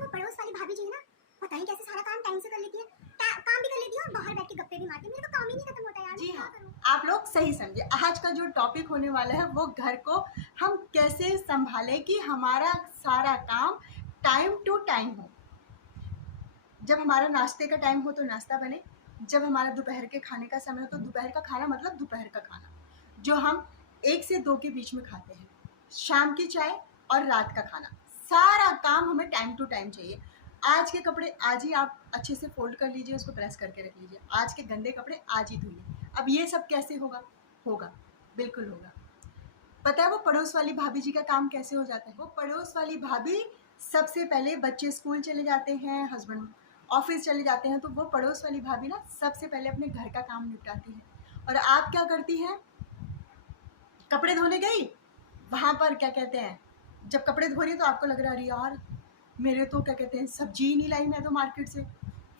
वो पड़ोस वाली भाभी जी है ना, पता नहीं कैसे सारा काम टाइम से कर लेती है, काम भी कर लेती है और बाहर बैठ के गप्पे भी मारती है। मेरे को काम ही नहीं खत्म होता यार। जी हाँ, आप लोग सही समझे। आज का जो टॉपिक होने वाला है वो घर को हम कैसे संभालें कि हमारा सारा काम टाइम टू टाइम हो। जब हमारा नाश्ते का टाइम हो तो नाश्ता बने, जब हमारा दोपहर के खाने का समय हो तो दोपहर का खाना मतलब दोपहर का खाना जो हम 1 से 2 के बीच में खाते हैं, शाम की चाय और रात का खाना, सारा काम हमें टाइम टू टाइम चाहिए। आज के कपड़े आज ही आप अच्छे से फोल्ड कर लीजिए, उसको प्रेस करके रख लीजिए। आज के गंदे कपड़े आज ही धुइए। अब ये सब कैसे होगा? होगा, बिल्कुल होगा। पता है वो पड़ोस वाली भाभी जी का काम कैसे हो जाता है? वो पड़ोस वाली भाभी सबसे पहले, बच्चे स्कूल चले जाते हैं, हस्बैंड ऑफिस चले जाते हैं, तो वो पड़ोस वाली भाभी ना सबसे पहले अपने घर का काम निपटाती है। और आप क्या करती हैं? कपड़े धोने गई, वहां पर क्या कहते हैं, जब कपड़े धो रही है तो आपको लग रहा है यार मेरे तो क्या कहते हैं सब्जी ही नहीं लाई मैं तो मार्केट से।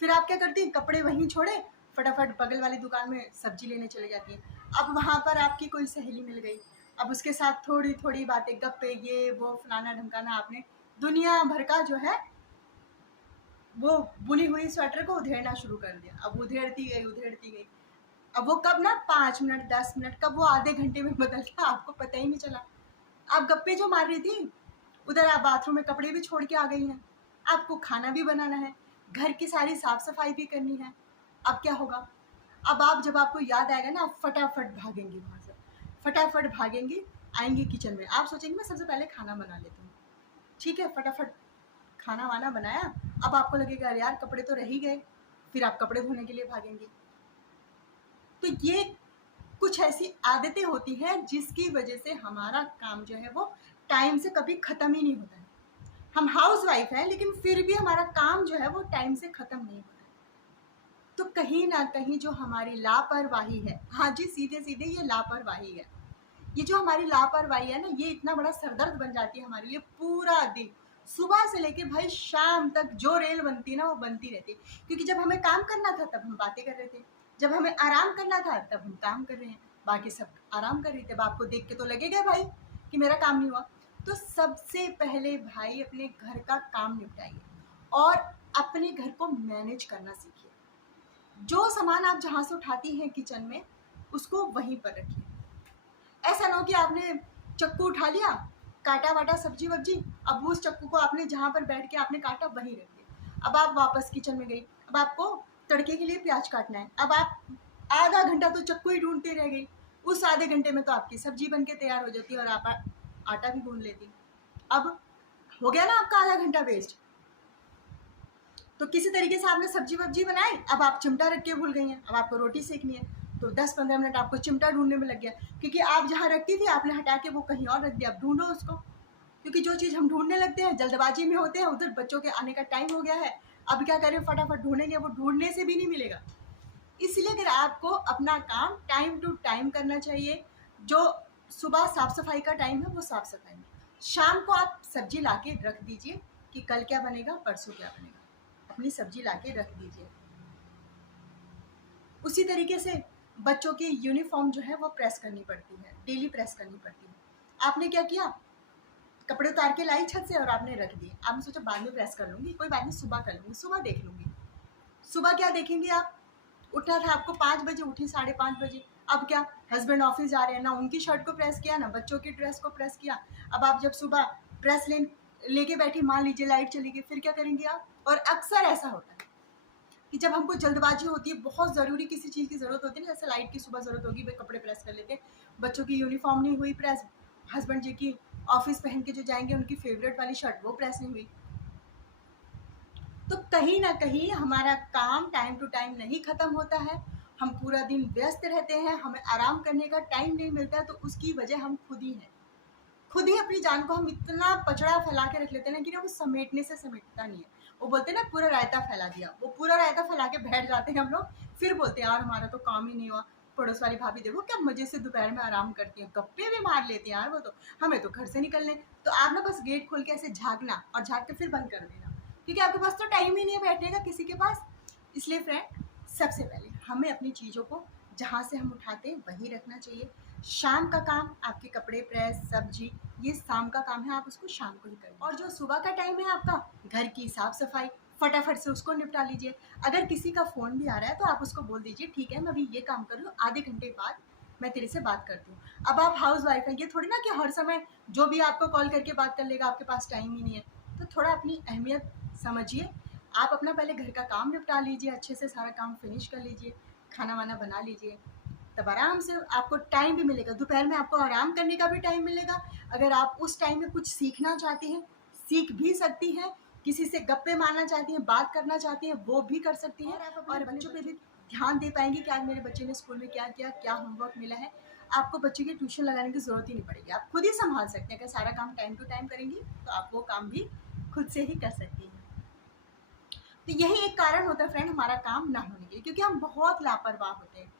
फिर आप क्या करती हैं? कपड़े वहीं छोड़े, फटाफट बगल वाली दुकान में सब्जी लेने चले जाती हैं। अब वहां पर आपकी कोई सहेली मिल गई, अब उसके साथ थोड़ी थोड़ी बातें, गप्पे, ये वो फलाना ढमकाना, आपने दुनिया भर का जो है वो बुनी हुई स्वेटर को उधेड़ना शुरू कर दिया। अब उधेड़ती गई। अब वो कब ना 5 मिनट 10 मिनट, कब वो आधे घंटे में बदल गया आपको पता ही नहीं चला। आप गप्पे जो मार रही थी, उधर आप बाथरूम में कपड़े भी छोड़ के आ गई हैं। आपको खाना भी बनाना है, घर की सारी साफ सफाई भी करनी है। अब क्या होगा? अब आप, जब आपको याद आएगा ना, आप फटाफट भागेंगी वहां से, फटाफट भागेंगी, आएंगी किचन में। आप सोचेंगे मैं सबसे पहले खाना बना लेती हूँ। ठीक है, फटाफट खाना वाना बनाया। अब आपको लगेगा अरे यार कपड़े तो रह ही गए, फिर आप कपड़े धोने के लिए भागेंगे। तो ये कुछ ऐसी आदतें होती हैं जिसकी वजह से हमारा काम जो है वो टाइम से कभी खत्म ही नहीं होता है। हम हाउस वाइफ हैं लेकिन फिर भी हमारा काम जो है वो टाइम से खत्म नहीं होता है। तो कहीं ना कहीं जो हमारी लापरवाही है, हाँ जी, सीधे सीधे ये लापरवाही है। ये जो हमारी लापरवाही है ना, ये इतना बड़ा सरदर्द बन जाती है हमारे लिए। पूरा दिन सुबह से लेके भाई शाम तक जो रेल बनती है ना वो बनती रहती है। क्योंकि जब हमें काम करना था तब हम बातें कर रहे थे, जब हमें आराम करना था तब हम काम कर रहे हैं, बाकी सब आराम कर रही थी। अब आपको देख के तो लगेगा भाई कि मेरा काम नहीं हुआ। तो सबसे पहले भाई अपने घर का काम निपटाइए और अपने घर को मैनेज करना सीखिए। जो सामान आप जहाँ से उठाती हैं किचन में, उसको वहीं पर रखिए। ऐसा ना हो कि आपने चक्कू उठा लिया, काटा वाटा सब्जी वब्जी, अब उस चक्कू को आपने जहाँ पर बैठ के आपने काटा वहीं रख दिया। अब आप वापस किचन में गई, अब आपको तड़के के लिए प्याज काटना है, अब आप आधा घंटा तो चक्कू ही ढूंढते रह गई। उस आधे घंटे में तो आपकी सब्जी बन के तैयार हो जाती है और आप आटा भी गूंद लेती। अब हो गया ना आपका आधा घंटा वेस्ट। तो किसी तरीके से आपने सब्जी वब्जी बनाई, अब आप चिमटा रख के भूल गई हैं, अब आपको रोटी सेकनी है, तो 10-15 मिनट आपको चिमटा ढूंढने में लग गया। क्योंकि आप जहाँ रखती थी आपने हटा के वो कहीं और रख दिया, अब ढूंढो उसको। क्योंकि जो चीज़ हम ढूंढने लगते हैं जल्दबाजी में होते हैं, उधर बच्चों के आने का टाइम हो गया है, अब क्या करें, फटाफट ढूंढेंगे, वो ढूंढने से भी नहीं मिलेगा। इसलिए अगर आपको अपना काम टाइम टू टाइम करना चाहिए, जो सुबह साफ सफाई का टाइम है वो साफ सफाई में, शाम को आप सब्जी ला के रख दीजिए कि कल क्या बनेगा, परसों क्या बनेगा, अपनी सब्जी ला के रख दीजिए। उसी तरीके से बच्चों की यूनिफॉर्म जो है वो प्रेस करनी पड़ती है, डेली प्रेस करनी पड़ती है। आपने क्या किया, कपड़े उतार के लाई छत से और आपने रख दिए। आपने सोचा बाद में प्रेस कर लूंगी, कोई बात नहीं, सुबह कर लूंगी, सुबह देख लूंगी। सुबह क्या देखेंगे आप? उठना था आपको 5 बजे, उठी 5:30 बजे। अब क्या, हस्बैंड ऑफिस जा रहे हैं ना, उनकी शर्ट को प्रेस किया ना बच्चों की ड्रेस को प्रेस किया। अब आप जब सुबह प्रेस लेके बैठी, मान लीजिए लाइट चली गई, फिर क्या करेंगे आप? और अक्सर ऐसा होता है कि जब हमको जल्दबाजी होती है, बहुत ज़रूरी किसी चीज़ की ज़रूरत होती है ना, जैसे लाइट की सुबह ज़रूरत होगी, भाई कपड़े प्रेस कर लेते हैं, बच्चों की यूनिफॉर्म नहीं हुई प्रेस, हस्बैंड जी की ऑफिस पहन के जो जाएंगे उनकी फेवरेट वाली शर्ट वो प्रेस नहीं हुई। तो कहीं ना कहीं हमारा काम टाइम टू टाइम नहीं खत्म होता है, हम पूरा दिन व्यस्त रहते हैं, हमें आराम करने का टाइम नहीं मिलता है। तो उसकी वजह हम खुद ही हैं। खुद ही अपनी जान को हम इतना पचड़ा फैला के रख लेते हैं ना कि वो समेटने से समेटता नहीं है। वो बोलते हैं ना पूरा रायता फैला दिया, वो पूरा रायता फैला के बैठ जाते हैं हम लोग। फिर बोलते हैं यार हमारा तो काम ही नहीं हुआ। पड़ोस वाली भाभी देखो क्या मजे से दोपहर में आराम करती है, गप्पे भी मार लेती हैं यार वो तो, हमें तो घर से निकलने। तो आप ना बस गेट खोल के ऐसे झाँकना और झाँक के फिर बंद कर देना, क्योंकि आपके पास तो टाइम ही नहीं है बैठने का किसी के पास। इसलिए फ्रेंड, सबसे पहले हमें अपनी चीज़ों को जहाँ से हम उठाते हैं वहीं रखना चाहिए। शाम का काम आपके कपड़े प्रेस, सब्जी, ये शाम का काम है, आप उसको शाम को ही करें। और जो सुबह का टाइम है आपका, घर की साफ सफाई फटाफट से उसको निपटा लीजिए। अगर किसी का फ़ोन भी आ रहा है तो आप उसको बोल दीजिए ठीक है मैं अभी ये काम कर लूँ, आधे घंटे बाद मैं तेरे से बात करती हूँ। अब आप हाउस वाइफ हैं, ये थोड़ी ना कि हर समय जो भी आपको कॉल करके बात कर लेगा, आपके पास टाइम ही नहीं है। तो थोड़ा अपनी अहमियत समझिए। आप अपना पहले घर का काम निपटा लीजिए, अच्छे से सारा काम फिनिश कर लीजिए, खाना वाना बना लीजिए, तब आराम से आपको टाइम भी मिलेगा। दोपहर में आपको आराम करने का भी टाइम मिलेगा। अगर आप उस टाइम में कुछ सीखना चाहती हैं, सीख भी सकती हैं। किसी से गप्पे मारना चाहती हैं, बात करना चाहती हैं, वो भी कर सकती हैं। और बच्चों पे भी ध्यान दे पाएंगी कि आज मेरे बच्चे ने स्कूल में क्या किया, क्या होमवर्क मिला है। आपको बच्चे की ट्यूशन लगाने की ज़रूरत ही नहीं पड़ेगी, आप खुद ही संभाल सकते हैं। अगर सारा काम टाइम टू टाइम करेंगी तो आप वो काम भी खुद से ही कर सकती हैं। तो यही एक कारण होता है फ्रेंड हमारा काम ना होने के लिए, क्योंकि हम बहुत लापरवाह होते हैं।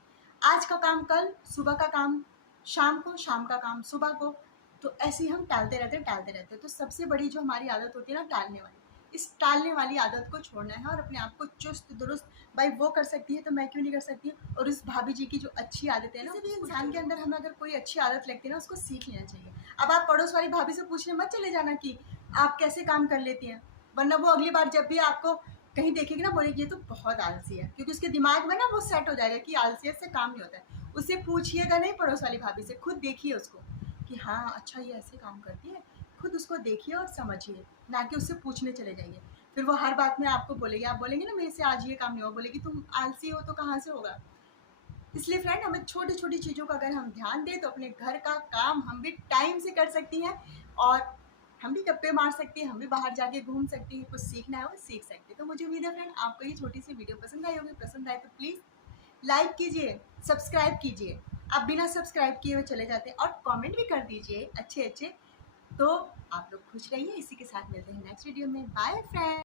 आज का काम कल, सुबह का काम शाम को, शाम का काम सुबह को, तो ऐसे ही हम टालते रहते हैं। तो सबसे बड़ी जो हमारी आदत होती है ना टालने वाली, इस टालने वाली आदत को छोड़ना है और अपने आप को चुस्त दुरुस्त, भाई वो कर सकती है तो मैं क्यों नहीं कर सकती। और इस भाभी जी की जो अच्छी आदत है ना, किसी भी इंसान के अंदर हमें अगर कोई अच्छी आदत लगती है ना, उसको सीख लेना चाहिए। अब आप पड़ोस वाली भाभी से पूछने मत चले जाना कि आप कैसे काम कर लेती हैं, वरना वो अगली बार जब भी आपको कहीं देखेगी ना बोलेगी ये तो बहुत आलसी है, क्योंकि उसके दिमाग में ना वो सेट हो जाएगा कि आलसियत से काम नहीं होता है। उससे पूछिएगा नहीं पड़ोस वाली भाभी से, खुद देखिए उसको कि हाँ अच्छा ये ऐसे काम करती है, खुद उसको देखिए और समझिए, ना कि उससे पूछने चले जाइए। फिर वो हर बात में आपको बोलेगी, आप बोलेंगे ना मेरे से आज ये काम नहीं हुआ, बोलेगी तुम आलसी हो तो कहाँ से होगा। इसलिए फ्रेंड हमें छोटी छोटी चीज़ों का अगर हम ध्यान दें तो अपने घर का काम हम भी टाइम से कर सकती हैं, और हम भी गप्पे मार सकती हैं, हम भी बाहर जाके घूम सकती हैं, कुछ सीखना है वो सीख सकते हैं। तो मुझे उम्मीद है फ्रेंड आपको ये छोटी सी वीडियो पसंद आई होगी। पसंद आए तो प्लीज़ लाइक कीजिए, सब्सक्राइब कीजिए। आप बिना सब्सक्राइब किए हुए चले जाते हैं, और कमेंट भी कर दीजिए अच्छे अच्छे। तो आप लोग खुश रहिए। इसी के साथ मिलते हैं नेक्स्ट वीडियो में। Bye friend.